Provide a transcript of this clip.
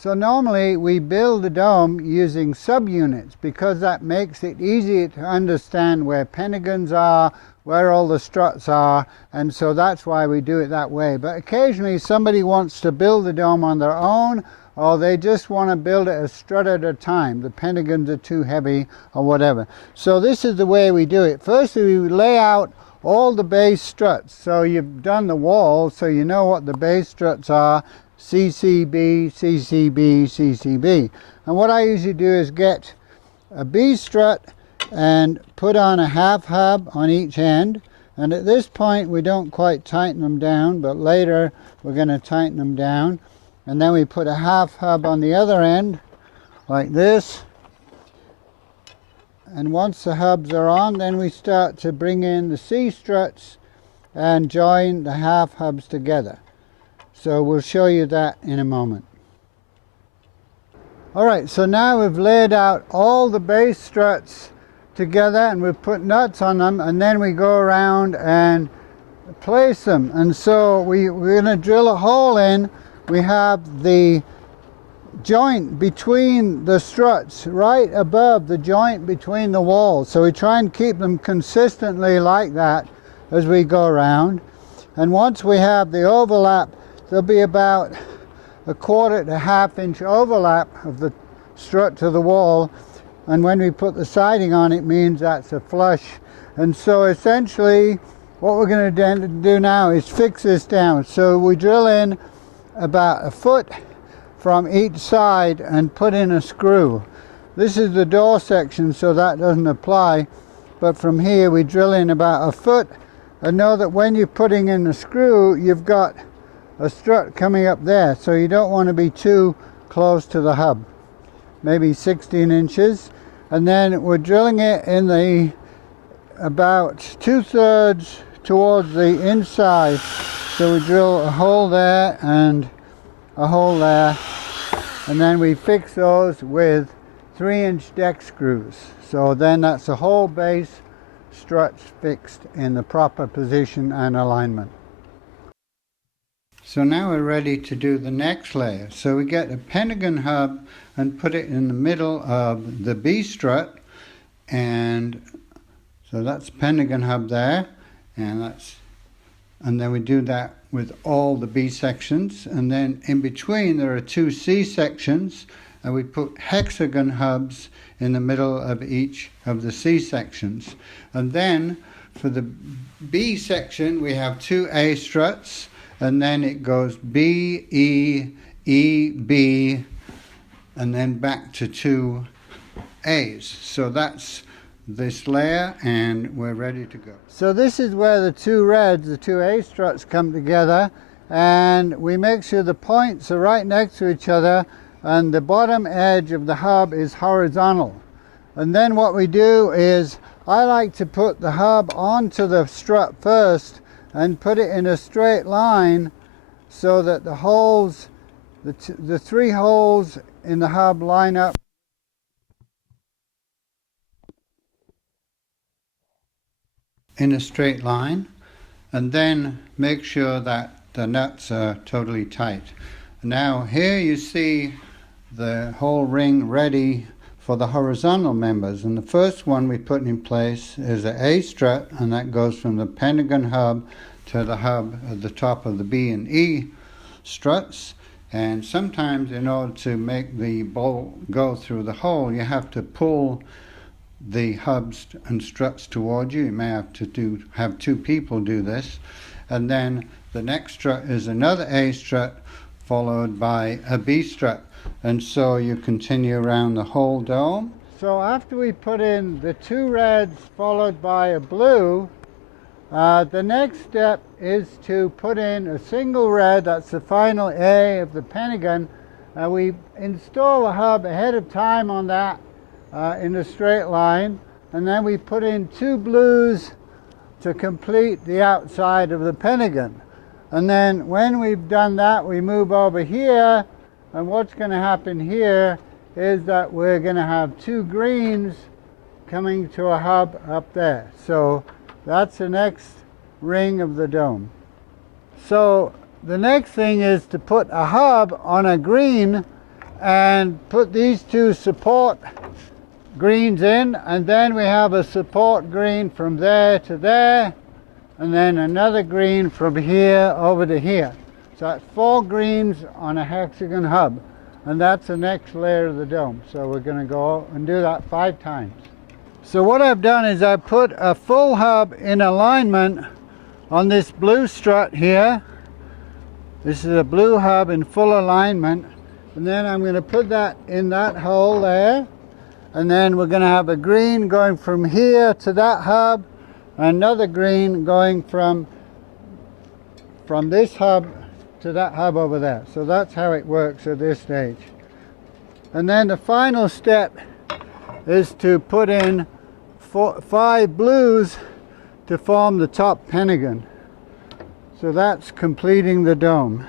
So normally we build the dome using subunits because that makes it easier to understand where pentagons are, where all the struts are, and so that's why we do it that way. But occasionally somebody wants to build the dome on their own, or they just want to build it a strut at a time. The pentagons are too heavy or whatever. So this is the way we do it. First we lay out all the base struts. So you've done the wall, so you know what the base struts are. CCB, CCB, CCB. And what I usually do is get a B strut and put on a half hub on each end. And at this point we don't quite tighten them down, but later we're going to tighten them down. And then we put a half hub on the other end like this. And once the hubs are on, then we start to bring in the C struts and join the half hubs together. So we'll show you that in a moment. Alright, so now we've laid out all the base struts together and we've put nuts on them, and then we go around and place them. And so we're going to drill a hole in. We have the joint between the struts right above the joint between the walls. So we try and keep them consistently like that as we go around. And once we have the overlap, there'll be about a 1/4 to 1/2 inch overlap of the strut to the wall, and when we put the siding on, it means that's a flush. And so essentially what we're going to do now is fix this down. So we drill in about 1 foot from each side and put in a screw. This is the door section, so that doesn't apply, but from here we drill in about 1 foot, and know that when you're putting in the screw, you've got a strut coming up there, so you don't want to be too close to the hub, maybe 16 inches. And then we're drilling it in the about 2/3 towards the inside. So we drill a hole there and a hole there, and then we fix those with 3-inch deck screws. So then that's the whole base struts fixed in the proper position and alignment. So now we're ready to do the next layer. So we get a pentagon hub and put it in the middle of the B strut, and so that's pentagon hub there, and then we do that with all the B sections, and then in between there are 2 C sections, and we put hexagon hubs in the middle of each of the C sections. And then for the B section we have 2 A struts, and then it goes B, E, E, B, and then back to 2 A's. So that's this layer, and we're ready to go. So this is where the 2 reds, the 2 A struts, come together, and we make sure the points are right next to each other, and the bottom edge of the hub is horizontal. And then what we do is, I like to put the hub onto the strut first and put it in a straight line so that the holes, the 3 holes in the hub line up in a straight line, and then make sure that the nuts are totally tight. Now here you see the whole ring ready for the horizontal members, and the first one we put in place is an A strut, and that goes from the pentagon hub to the hub at the top of the B and E struts. And sometimes in order to make the bolt go through the hole, you have to pull the hubs and struts toward you. You may have to have 2 people do this. And then the next strut is another A strut followed by a B strut, and so you continue around the whole dome. So after we put in the 2 reds followed by a blue, the next step is to put in a single red. That's the final A of the pentagon. We install a hub ahead of time on that in a straight line, and then we put in 2 blues to complete the outside of the pentagon. And then when we've done that, we move over here, and what's going to happen here is that we're going to have 2 greens coming to a hub up there. So that's the next ring of the dome. So the next thing is to put a hub on a green, and put these two support greens in, and then we have a support green from there to there, and then another green from here over to here. So that's 4 greens on a hexagon hub, and that's the next layer of the dome. So we're going to go and do that 5 times. So what I've done is I've put a full hub in alignment on this blue strut here. This is a blue hub in full alignment, and then I'm going to put that in that hole there, and then we're going to have a green going from here to that hub, another green going from this hub to that hub over there. So that's how it works at this stage. And then the final step is to put in 5 blues to form the top pentagon. So that's completing the dome.